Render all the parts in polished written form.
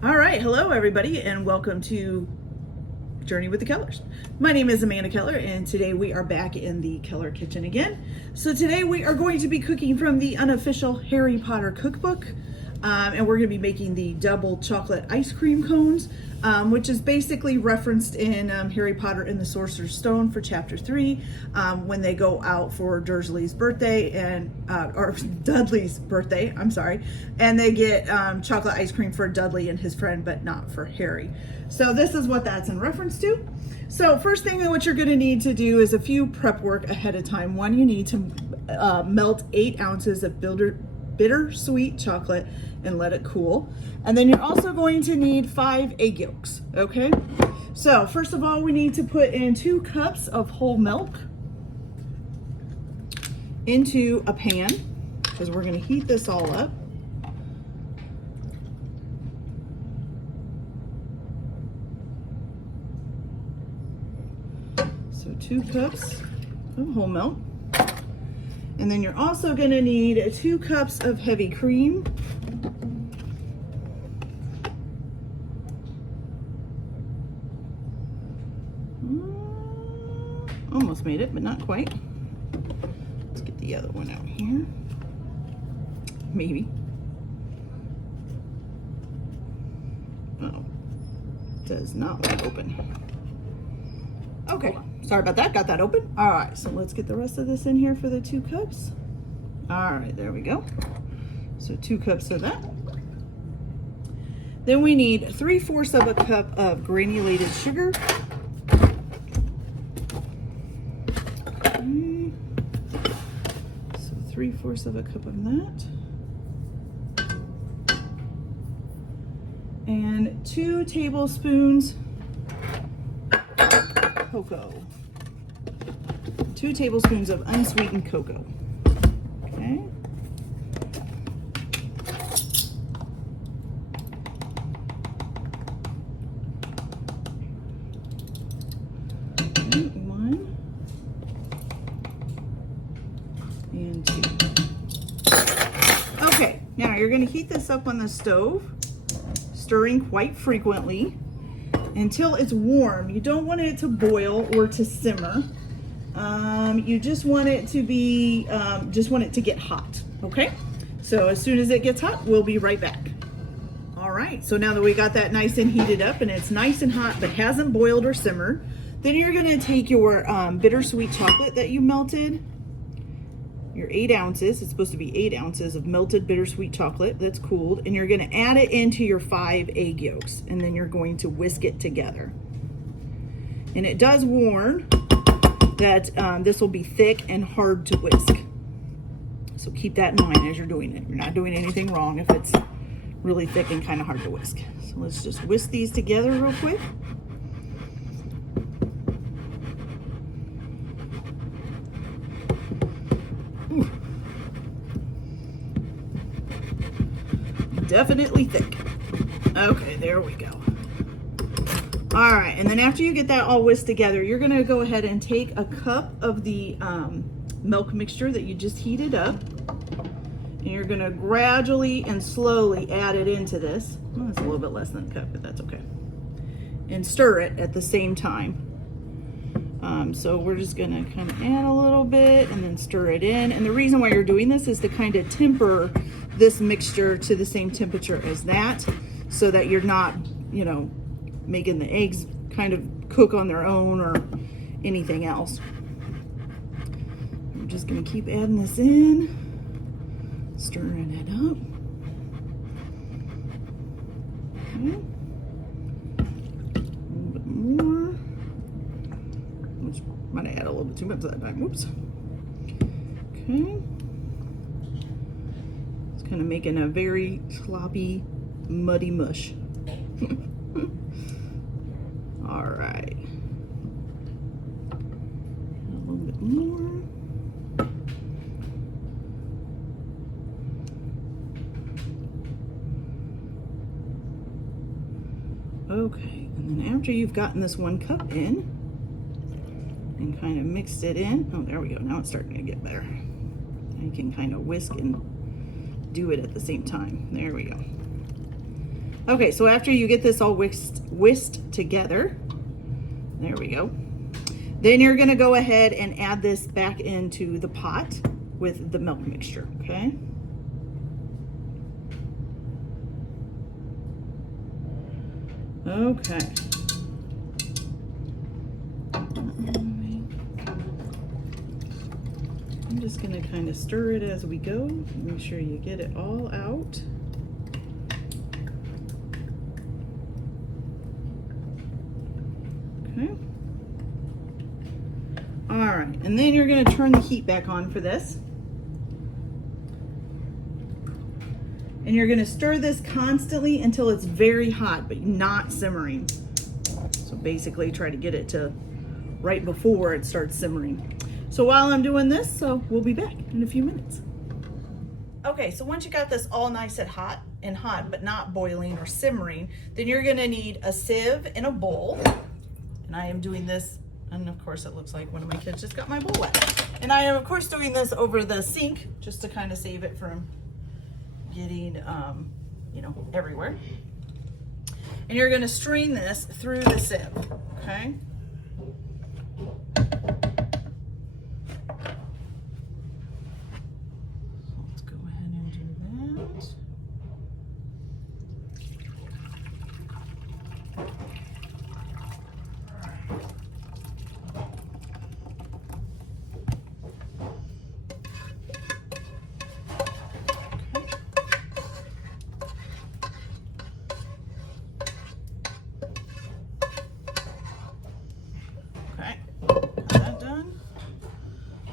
All right, hello everybody, and welcome to Journey with the Kellers. My name is Amanda Keller, and today we are back in the Keller kitchen again. So today we are going to be cooking from the Unofficial Harry Potter cookbook, and we're going to be making the double chocolate ice cream cones, which is basically referenced in Harry Potter and the Sorcerer's Stone for Chapter 3, when they go out for Dursley's birthday or Dudley's birthday, I'm sorry, and they get chocolate ice cream for Dudley and his friend, but not for Harry. So this is what that's in reference to. So first thing that what you're going to need to do is a few prep work ahead of time. One, you need to melt 8 ounces of bittersweet chocolate and let it cool. And then you're also going to need 5 egg yolks, okay? So first of all, we need to put in 2 cups of whole milk into a pan, because we're going to heat this all up. So 2 cups of whole milk. And then you're also going to need 2 cups of heavy cream. Almost made it, but not quite. Let's get the other one out here. Maybe. Oh, does not want to open. Okay, sorry about that, got that open. All right, so let's get the rest of this in here for the 2 cups. All right, there we go. So 2 cups of that. Then we need 3/4 of a cup of granulated sugar. Okay. So 3/4 of a cup of that. And 2 tablespoons cocoa. 2 tablespoons of unsweetened cocoa. Okay. Okay, 1 and 2. Okay, now you're going to heat this up on the stove, stirring quite frequently until it's warm. You don't want it to boil or to simmer. You just want it to be, to get hot, okay? So as soon as it gets hot, we'll be right back. All right, so now that we got that nice and heated up and it's nice and hot but hasn't boiled or simmered, then you're gonna take your bittersweet chocolate that you melted, your 8 ounces, it's supposed to be 8 ounces of melted bittersweet chocolate that's cooled, and you're gonna add it into your 5 egg yolks, and then you're going to whisk it together. And it does warn that this will be thick and hard to whisk. So keep that in mind as you're doing it. You're not doing anything wrong if it's really thick and kind of hard to whisk. So let's just whisk these together real quick. Ooh. Definitely thick. Okay, there we go. All right, and then after you get that all whisked together, you're gonna go ahead and take a cup of the milk mixture that you just heated up, and you're gonna gradually and slowly add it into this. Well, it's a little bit less than a cup, but that's okay. And stir it at the same time. So we're just gonna kind of add a little bit and then stir it in. And the reason why you're doing this is to kind of temper this mixture to the same temperature as that, so that you're not, you know, making the eggs kind of cook on their own or anything else. I'm just gonna keep adding this in, stirring it up. Okay. A little bit more. Which might have added a little bit too much that time. Whoops. Okay. It's kind of making a very sloppy, muddy mush. All right. A little bit more. Okay, and then after you've gotten this 1 cup in and kind of mixed it in, oh, there we go. Now it's starting to get better. You can kind of whisk and do it at the same time. There we go. Okay, so after you get this all whisked together, there we go. Then you're gonna go ahead and add this back into the pot with the milk mixture, okay? Okay. I'm just gonna kind of stir it as we go. Make sure you get it all out. Okay. All right, and then you're gonna turn the heat back on for this. And you're gonna stir this constantly until it's very hot, but not simmering. So basically try to get it to right before it starts simmering. So while I'm doing this, we'll be back in a few minutes. Okay, so once you got this all nice and hot, but not boiling or simmering, then you're gonna need a sieve and a bowl. And I am doing this, and of course it looks like one of my kids just got my bowl wet. And I am of course doing this over the sink, just to kind of save it from getting, you know, everywhere. And you're gonna strain this through the sieve, okay?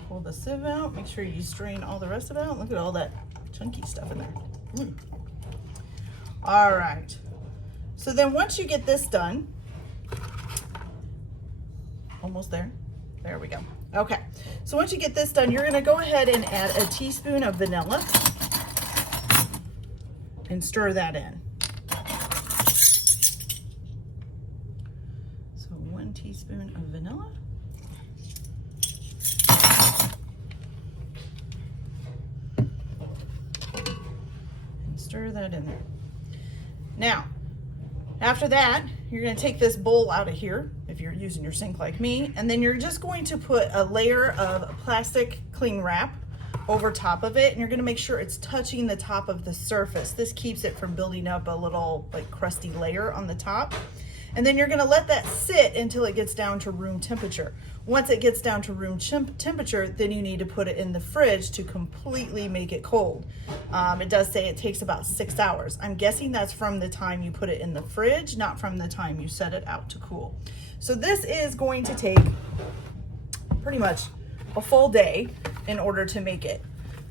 Pull the sieve out, make sure you strain all the rest of it out. Look at all that chunky stuff in there. All right, so then once you get this done, almost there we go. Okay, so once you get this done, you're gonna go ahead and add a teaspoon of vanilla and stir that in. So 1 teaspoon of vanilla. Stir that in there. Now, after that, you're going to take this bowl out of here, if you're using your sink like me, and then you're just going to put a layer of plastic cling wrap over top of it, and you're going to make sure it's touching the top of the surface. This keeps it from building up a little like crusty layer on the top. And then you're going to let that sit until it gets down to room temperature. Once it gets down to room temperature, then you need to put it in the fridge to completely make it cold. It does say it takes about 6 hours. I'm guessing that's from the time you put it in the fridge, not from the time you set it out to cool. So this is going to take pretty much a full day in order to make it.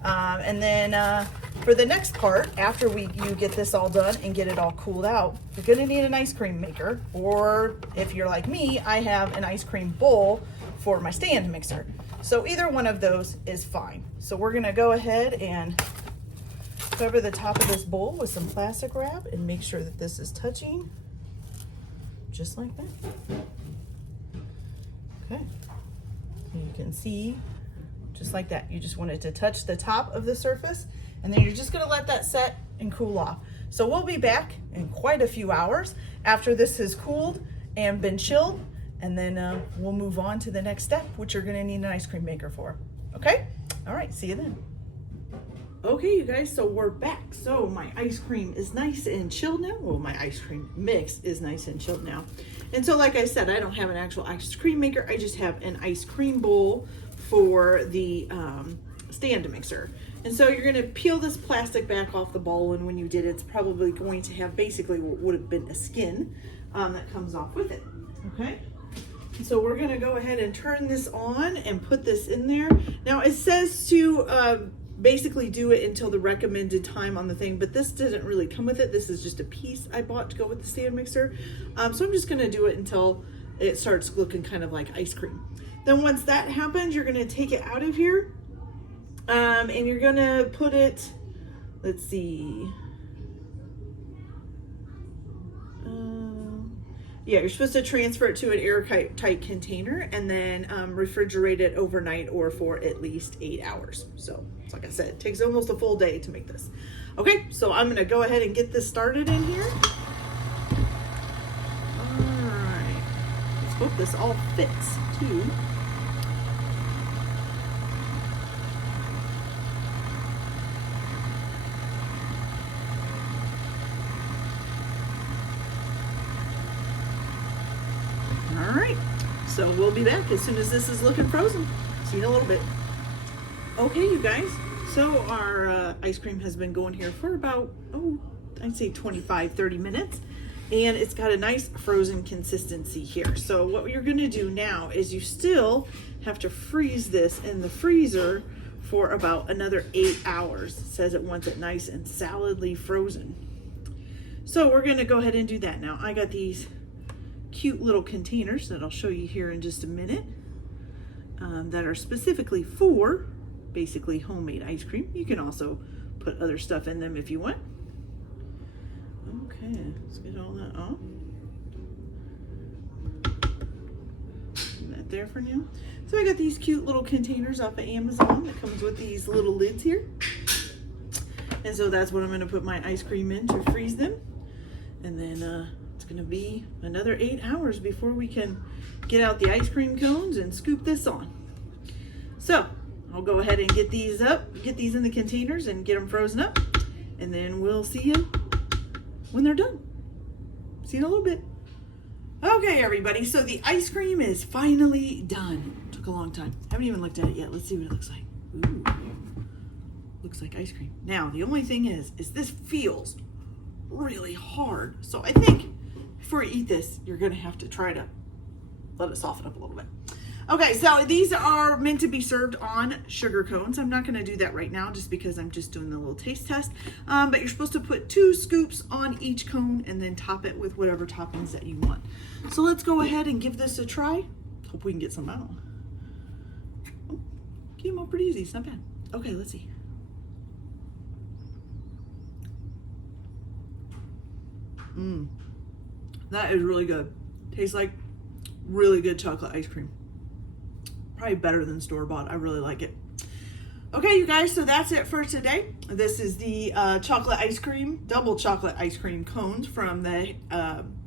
And then for the next part, after you get this all done and get it all cooled out, you're gonna need an ice cream maker, or if you're like me, I have an ice cream bowl for my stand mixer. So either one of those is fine. So we're gonna go ahead and cover the top of this bowl with some plastic wrap and make sure that this is touching just like that. Okay, you can see just like that. You just want it to touch the top of the surface, and then you're just gonna let that set and cool off. So we'll be back in quite a few hours after this has cooled and been chilled, and then we'll move on to the next step, which you're gonna need an ice cream maker for. Okay? All right, see you then. Okay, you guys, so we're back. So my ice cream is nice and chilled now. Well, my ice cream mix is nice and chilled now. And so like I said, I don't have an actual ice cream maker. I just have an ice cream bowl for the stand mixer. And so you're gonna peel this plastic back off the bowl, and when you did, it's probably going to have basically what would have been a skin that comes off with it, okay? So we're gonna go ahead and turn this on and put this in there. Now it says to basically do it until the recommended time on the thing, but this didn't really come with it. This is just a piece I bought to go with the stand mixer. So I'm just gonna do it until it starts looking kind of like ice cream. Then once that happens, you're gonna take it out of here, and you're gonna put it, let's see, yeah, you're supposed to transfer it to an airtight container and then refrigerate it overnight or for at least 8 hours. So like I said, it takes almost a full day to make this. Okay, so I'm gonna go ahead and get this started in here. Hope this all fits too. All right, so we'll be back as soon as this is looking frozen. See you in a little bit. Okay, you guys, so our ice cream has been going here for about, I'd say 25-30 minutes, and it's got a nice frozen consistency here. So what you're gonna do now is you still have to freeze this in the freezer for about another 8 hours. It says it wants it nice and solidly frozen. So we're gonna go ahead and do that now. I got these cute little containers that I'll show you here in just a minute that are specifically for basically homemade ice cream. You can also put other stuff in them if you want. Okay, let's get all that off. Put that there for now. So I got these cute little containers off of Amazon that comes with these little lids here. And so that's what I'm gonna put my ice cream in to freeze them. And then it's gonna be another 8 hours before we can get out the ice cream cones and scoop this on. So I'll go ahead and get these in the containers and get them frozen up. And then we'll see you when they're done. See you in a little bit. Okay, everybody, so the ice cream is finally done. Took a long time. Haven't even looked at it yet. Let's see what it looks like. Ooh, looks like ice cream. Now, the only thing is this feels really hard. So I think before you eat this, you're gonna have to try to let it soften up a little bit. Okay, so these are meant to be served on sugar cones. I'm not gonna do that right now just because I'm just doing the little taste test. But you're supposed to put 2 scoops on each cone and then top it with whatever toppings that you want. So let's go ahead and give this a try. Hope we can get some out. Oh, came out pretty easy, it's not bad. Okay, let's see. That is really good. Tastes like really good chocolate ice cream. Probably better than store-bought. I really like it. Okay, you guys, so that's it for today. This is the chocolate ice cream, double chocolate ice cream cones from the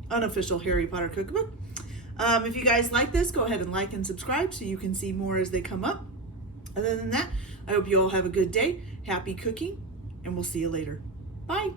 Unofficial Harry Potter cookbook. If you guys like this, go ahead and like and subscribe so you can see more as they come up. Other than that, I hope you all have a good day, happy cooking, and we'll see you later. Bye.